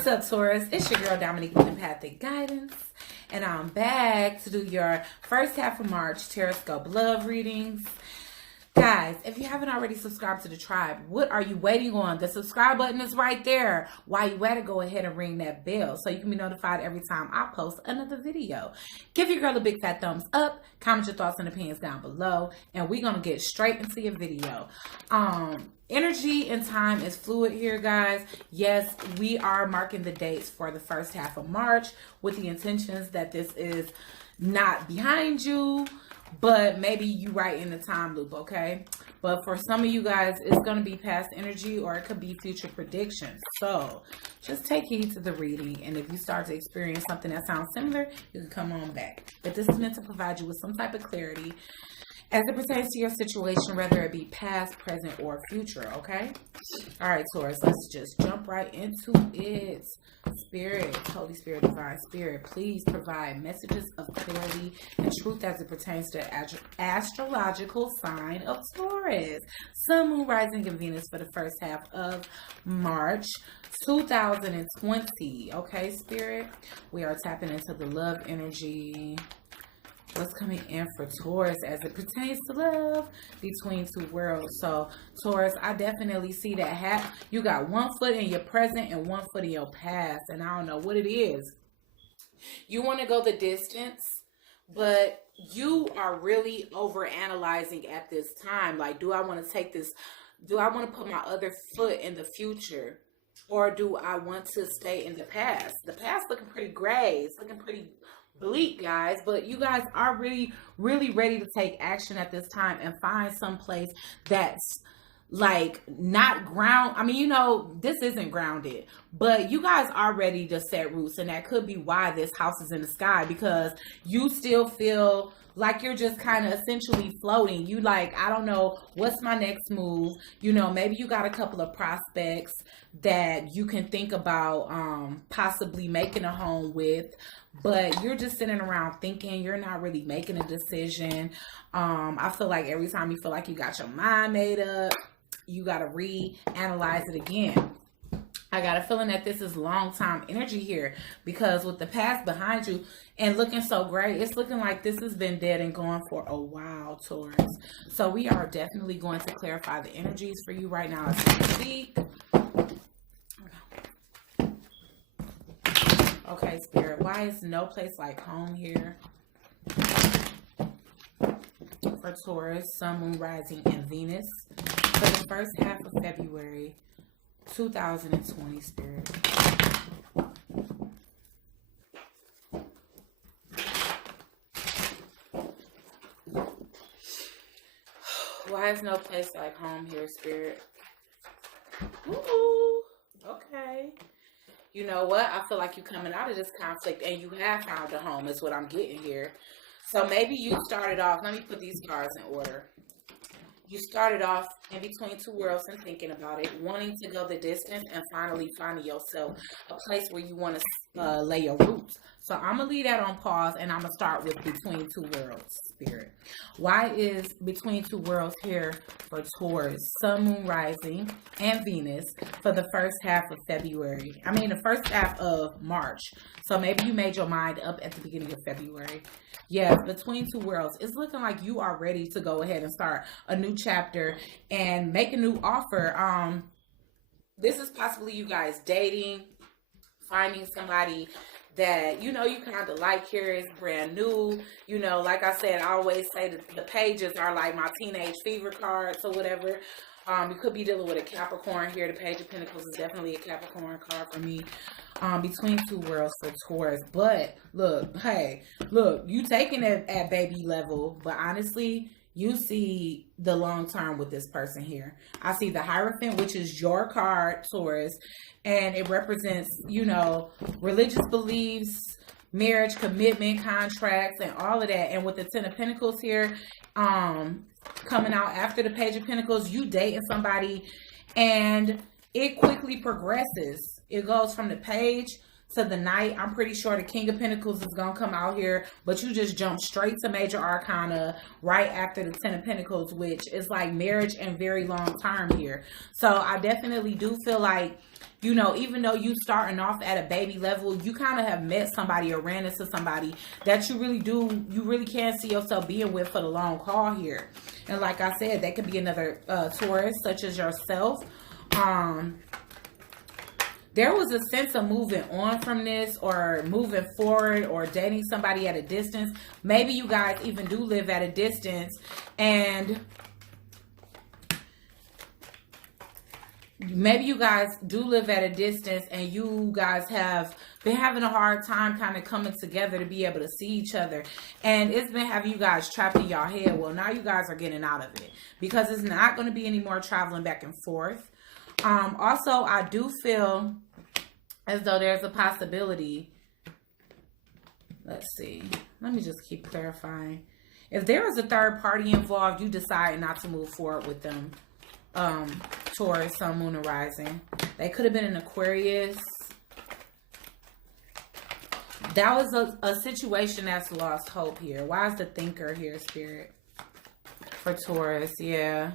What's up, Taurus? It's your girl Dominique with Empathic Guidance, and I'm back to do your first half of March Taroscope love readings. Guys, if you haven't already subscribed to the tribe, what are you waiting on? The subscribe button is right there. While you at it, go ahead and ring that bell so you can be notified every time I post another video. Give your girl a big fat thumbs up, comment your thoughts and opinions down below, and we're going to get straight into your video. Energy and time is fluid here, guys. Yes, we are marking the dates for the first half of March with the intentions that this is not behind you, but maybe you right in the time loop, okay? But for some of you guys, it's going to be past energy or it could be future predictions. So just take heed to the reading, and if you start to experience something that sounds similar, you can come on back. But this is meant to provide you with some type of clarity as it pertains to your situation, whether it be past, present, or future, okay? All right, Taurus, let's just jump right into it. Spirit, Holy Spirit, Divine Spirit, please provide messages of clarity and truth as it pertains to astrological sign of Taurus. Sun, Moon, Rising, and Venus for the first half of March 2020. Okay, Spirit? We are tapping into the love energy. What's coming in for Taurus as it pertains to love between two worlds? So, Taurus, I definitely see that you got one foot in your present and one foot in your past. And I don't know what it is. You want to go the distance, but you are really overanalyzing at this time. Like, do I want to take this? Do I want to put my other foot in the future? Or do I want to stay in the past? The past looking pretty gray. It's looking pretty bleak, guys, but you guys are really ready to take action at this time and find some place that's like not ground. I mean, you know, this isn't grounded, but you guys are ready to set roots, and that could be why this house is in the sky, because you still feel like you're just kind of essentially floating. You like, I don't know, what's my next move? You know, maybe you got a couple of prospects that you can think about possibly making a home with, but you're just sitting around thinking. You're not really making a decision. I feel like every time you feel like you got your mind made up, you got to reanalyze it again. I got a feeling that this is long time energy here, because with the past behind you and looking so great, it's looking like this has been dead and gone for a while, Taurus. So we are definitely going to clarify the energies for you right now as we speak. Okay, Spirit, why is no place like home here for Taurus, Sun, Moon, Rising, and Venus for the first half of February 2020, Spirit? Why is no place like home here, Spirit? Ooh, okay. You know what? I feel like you're coming out of this conflict and you have found a home is what I'm getting here. So maybe you started off, let me put these cards in order. You started off in between two worlds and thinking about it, wanting to go the distance, and finally finding yourself a place where you want to lay your roots. So I'm going to leave that on pause, and I'm going to start with between two worlds, Spirit. Why is between two worlds here for Taurus, Sun, Moon, Rising, and Venus for the first half of February? I mean, the first half of March. So maybe you made your mind up at the beginning of February. Yes, between two worlds. It's looking like you are ready to go ahead and start a new chapter and make a new offer. This is possibly you guys dating, finding somebody that, you know, you kind of like here, is brand new. You know, like I said, I always say that the pages are like my teenage fever cards or whatever. You could be dealing with a Capricorn here. The Page of Pentacles is definitely a Capricorn card for me. Between two worlds for Taurus. But look, hey, look, you taking it at baby level, but honestly, you see the long term with this person here. I see the Hierophant, which is your card, Taurus, and it represents, you know, religious beliefs, marriage, commitment, contracts, and all of that. And with the Ten of Pentacles here, coming out after the Page of Pentacles, you dating somebody and it quickly progresses. It goes from the Page to the Knight. I'm pretty sure the King of Pentacles is going to come out here, but you just jump straight to Major Arcana right after the Ten of Pentacles, which is like marriage and very long term here. So I definitely do feel like, you know, even though you starting off at a baby level, you kind of have met somebody or ran into somebody that you really can see yourself being with for the long haul here. And like I said, that could be another Taurus, such as yourself. There was a sense of moving on from this, or moving forward, or dating somebody at a distance. Maybe you guys even do live at a distance, and maybe you guys do live at a distance and you guys have been having a hard time kind of coming together to be able to see each other. And it's been having you guys trapped in your head. Well, now you guys are getting out of it, because it's not going to be any more traveling back and forth. Also, I do feel as though there's a possibility. Let's see. Let me just keep clarifying. If there is a third party involved, you decide not to move forward with them. Taurus, Sun, Moon, and Rising. They could have been an Aquarius. That was a situation that's lost hope here. Why is the Thinker here, Spirit? For Taurus, yeah.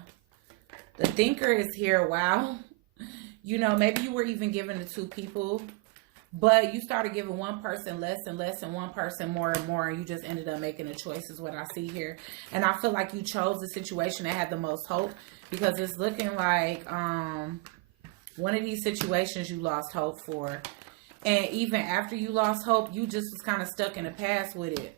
The Thinker is here. Wow. You know, maybe you were even giving to two people, but you started giving one person less and less and one person more and more, and you just ended up making a choice, is what I see here. And I feel like you chose the situation that had the most hope, because it's looking like one of these situations you lost hope for. And even after you lost hope, you just was kind of stuck in the past with it.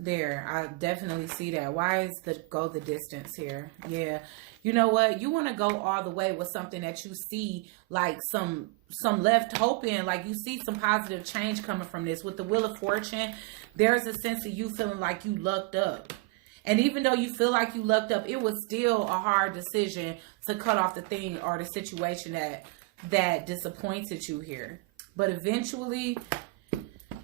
There, I definitely see that. Why is the go the distance here? Yeah. You know what? You want to go all the way with something that you see like some left hope in. Like you see some positive change coming from this. With the Wheel of Fortune, there's a sense of you feeling like you lucked up. And even though you feel like you lucked up, it was still a hard decision to cut off the thing or the situation that disappointed you here. But eventually,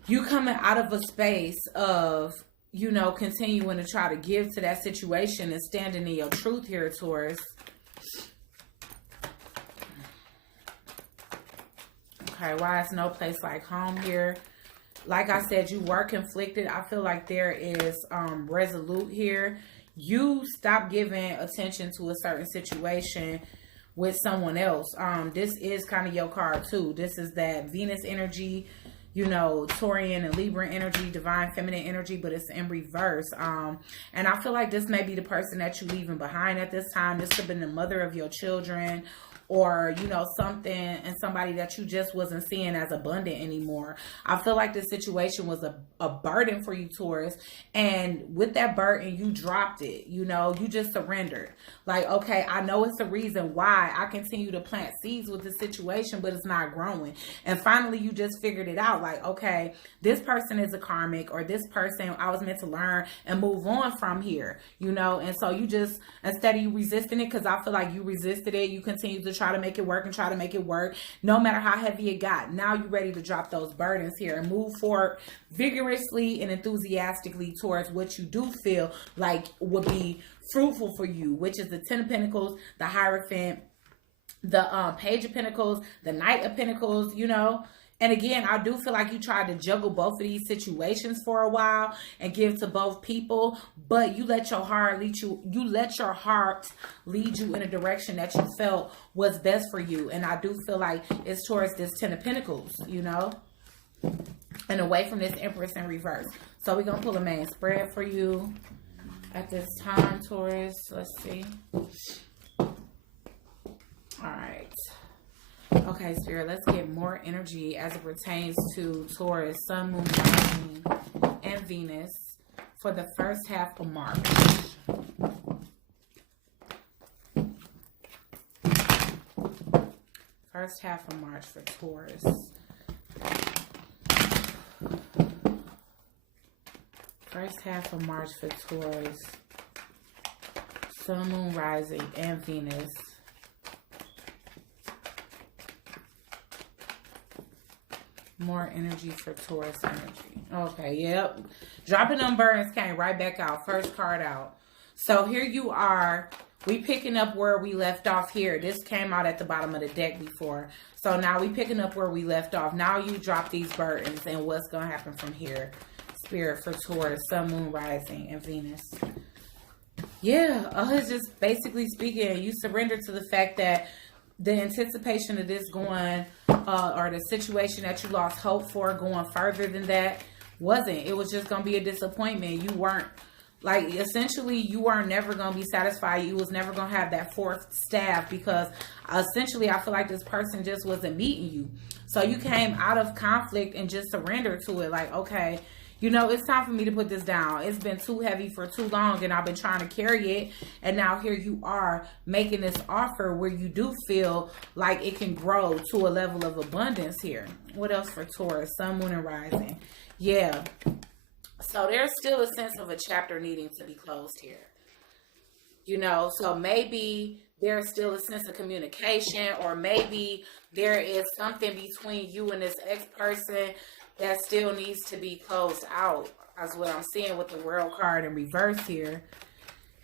you coming out of a space of, you know, continuing to try to give to that situation and standing in your truth here, Taurus. Okay, why is no place like home here? Like I said, you were conflicted. I feel like there is resolute here. You stop giving attention to a certain situation with someone else. This is kind of your card too. This is that Venus energy, you know, Taurian and Libra energy, divine feminine energy, but it's in reverse. And I feel like this may be the person that you're leaving behind at this time. This could have been the mother of your children, or, you know, something and somebody that you just wasn't seeing as abundant anymore. I feel like this situation was a burden for you, Taurus. And with that burden, you dropped it. You know, you just surrendered. Like, okay, I know it's the reason why I continue to plant seeds with this situation, but it's not growing. And finally, you just figured it out. Like, okay, this person is a karmic, or this person I was meant to learn and move on from here, you know? And so you just, instead of you resisting it, because I feel like you resisted it, you continue to try to make it work and try to make it work, no matter how heavy it got. Now you're ready to drop those burdens here and move forward vigorously and enthusiastically towards what you do feel like would be fruitful for you, which is the Ten of Pentacles, the Hierophant, the Page of Pentacles, the Knight of Pentacles, you know. And again, I do feel like you tried to juggle both of these situations for a while and give to both people, but you let your heart lead you. You let your heart lead you in a direction that you felt was best for you. And I do feel like it's towards this Ten of Pentacles, you know, and away from this Empress in reverse. So we're gonna pull a main spread for you at this time, Taurus. Let's see. All right. Okay, Spirit, let's get more energy as it pertains to Taurus, Sun, Moon, Rising, and Venus for the first half of March. First half of March for Taurus. First half of March for Taurus, Sun, Moon, Rising, and Venus. More energy for Taurus energy. Okay, yep. Dropping them burdens came right back out. First card out. So here you are We picking up where we left off here. This came out at the bottom of the deck before. So now we picking up where we left off. Now you drop these burdens and what's going to happen from here. Spirit for Taurus, Sun, Moon, Rising, and Venus. Yeah, it's just basically speaking, you surrender to the fact that the anticipation of this going, or the situation that you lost hope for going further than that wasn't. It was just going to be a disappointment. You weren't, like, essentially, you were never going to be satisfied. You was never going to have that fourth staff because essentially, I feel like this person just wasn't meeting you. So you came out of conflict and just surrendered to it. Like, okay, you know, it's time for me to put this down. It's been too heavy for too long and I've been trying to carry it. And now here you are making this offer where you do feel like it can grow to a level of abundance here. What else for Taurus? Sun, Moon, and Rising. Yeah. So there's still a sense of a chapter needing to be closed here. You know, so maybe there's still a sense of communication, or maybe there is something between you and this ex-person that still needs to be closed out, as what I'm seeing with the World card in reverse here.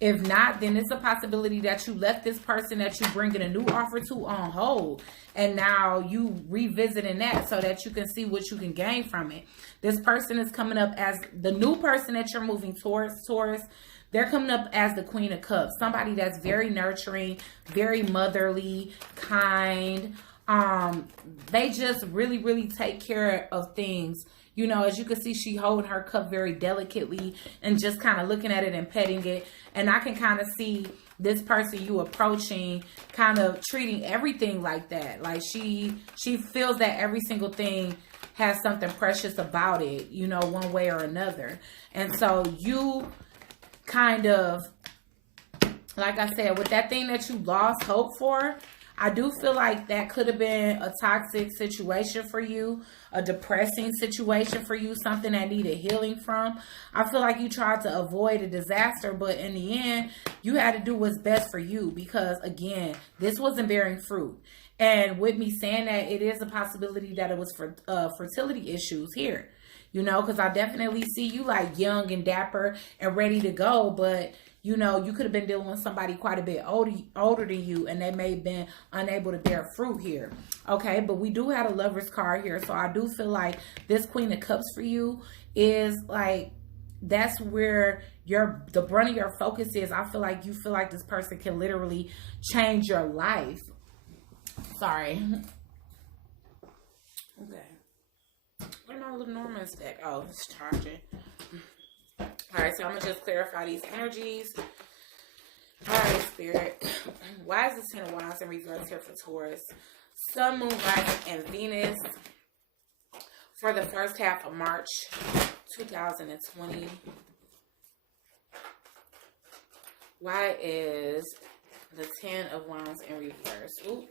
If not, then it's a possibility that you left this person that you bringing a new offer to on hold. And now you revisiting that so that you can see what you can gain from it. This person is coming up as the new person that you're moving towards, Taurus. They're coming up as the Queen of Cups. Somebody that's very nurturing, very motherly, kind. They just really, really take care of things. You know, as you can see, she holding her cup very delicately and just kind of looking at it and petting it. And I can kind of see this person you approaching kind of treating everything like that. Like she feels that every single thing has something precious about it, you know, one way or another. And so you kind of, like I said, with that thing that you lost hope for, I do feel like that could have been a toxic situation for you, a depressing situation for you, something that needed healing from. I feel like you tried to avoid a disaster, but in the end, you had to do what's best for you because, again, this wasn't bearing fruit. And with me saying that, it is a possibility that it was for fertility issues here, you know, because I definitely see you like young and dapper and ready to go, but you know, you could have been dealing with somebody quite a bit older than you, and they may have been unable to bear fruit here. Okay, but we do have a Lover's card here, so I do feel like this Queen of Cups for you is like, that's where the brunt of your focus is. I feel like you feel like this person can literally change your life. Sorry. Okay. Where's my little Norman's deck? Oh, it's charging. Alright, so I'm going to just clarify these energies. Alright, Spirit. Why is the Ten of Wands in reverse here for Taurus? Sun, Moon, Rising, and Venus for the first half of March 2020. Why is the Ten of Wands in reverse? Ooh,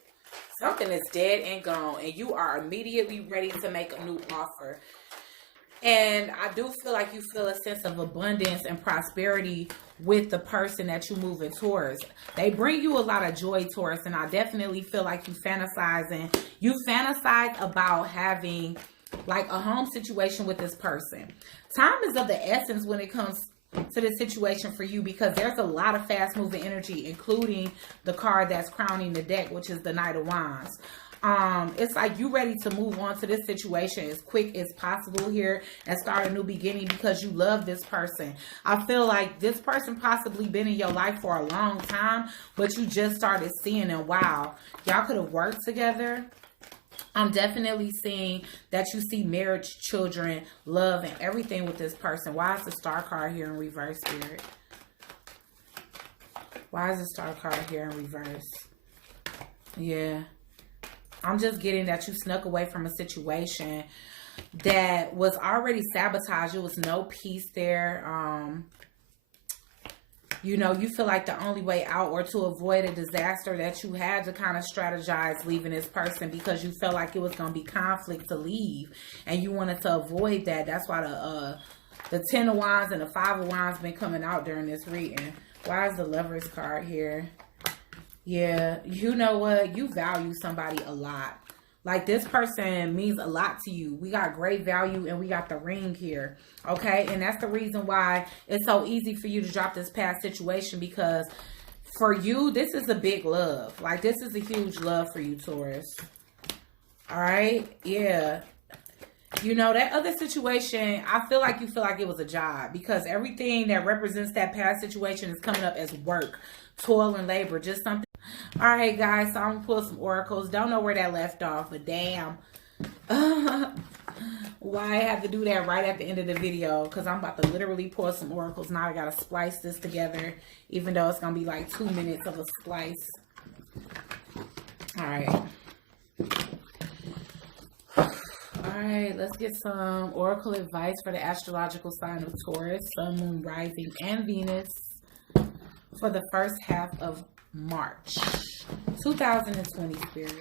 something is dead and gone, and you are immediately ready to make a new offer. And I do feel like you feel a sense of abundance and prosperity with the person that you're moving towards. They bring you a lot of joy, Taurus, and I definitely feel like you fantasize about having like a home situation with this person. Time is of the essence when it comes to this situation for you because there's a lot of fast moving energy, including the card that's crowning the deck, which is the Knight of Wands. It's like you ready to move on to this situation as quick as possible here and start a new beginning because you love this person. I feel like this person possibly been in your life for a long time, but you just started seeing them. Wow, y'all could have worked together. I'm definitely seeing that you see marriage, children, love, and everything with this person. Why is the Star card here in reverse, Spirit? Why is the Star card here in reverse? Yeah. I'm just getting that you snuck away from a situation that was already sabotaged. There was no peace there. You know, you feel like the only way out or to avoid a disaster that you had to kind of strategize leaving this person because you felt like it was going to be conflict to leave and you wanted to avoid that. That's why the Ten of Wands and the Five of Wands been coming out during this reading. Why is the Lover's card here? Yeah, you know what? You value somebody a lot. Like this person means a lot to you. We got great value and we got the ring here. Okay. And that's the reason why it's so easy for you to drop this past situation because for you, this is a big love. Like, this is a huge love for you, Taurus. All right? Yeah. You know, that other situation, I feel like you feel like it was a job, because everything that represents that past situation is coming up as work, toil, and labor. Just something. All right, guys. So I'm going to pull some oracles. Don't know where that left off, but damn. Why I have to do that right at the end of the video, because I'm about to literally pull some oracles. Now I got to splice this together, even though it's going to be like 2 minutes of a splice. All right. Alright, let's get some oracle advice for the astrological sign of Taurus, Sun, Moon, Rising, and Venus for the first half of March 2020, Spirit.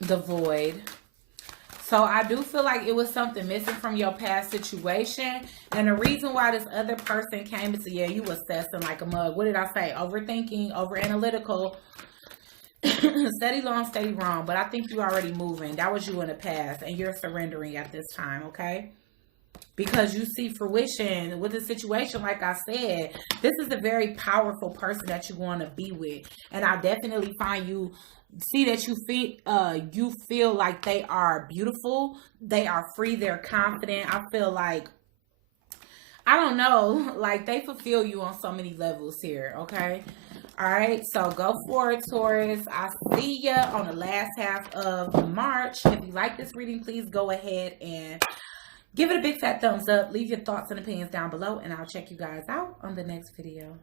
The Void. So I do feel like it was something missing from your past situation. And the reason why this other person came is, yeah, you assessing like a mug. What did I say? Overthinking, over-analytical. Steady long, steady wrong. But I think you're already moving. That was you in the past. And you're surrendering at this time, okay? Because you see fruition with the situation. Like I said, this is a very powerful person that you want to be with. And I definitely find you... see that you feel like they are beautiful, they are free, they're confident. I feel like, I don't know, like they fulfill you on so many levels here, okay? All right, so go for it, Taurus. I see ya on the last half of March. If you like this reading, please go ahead and give it a big fat thumbs up. Leave your thoughts and opinions down below, and I'll check you guys out on the next video.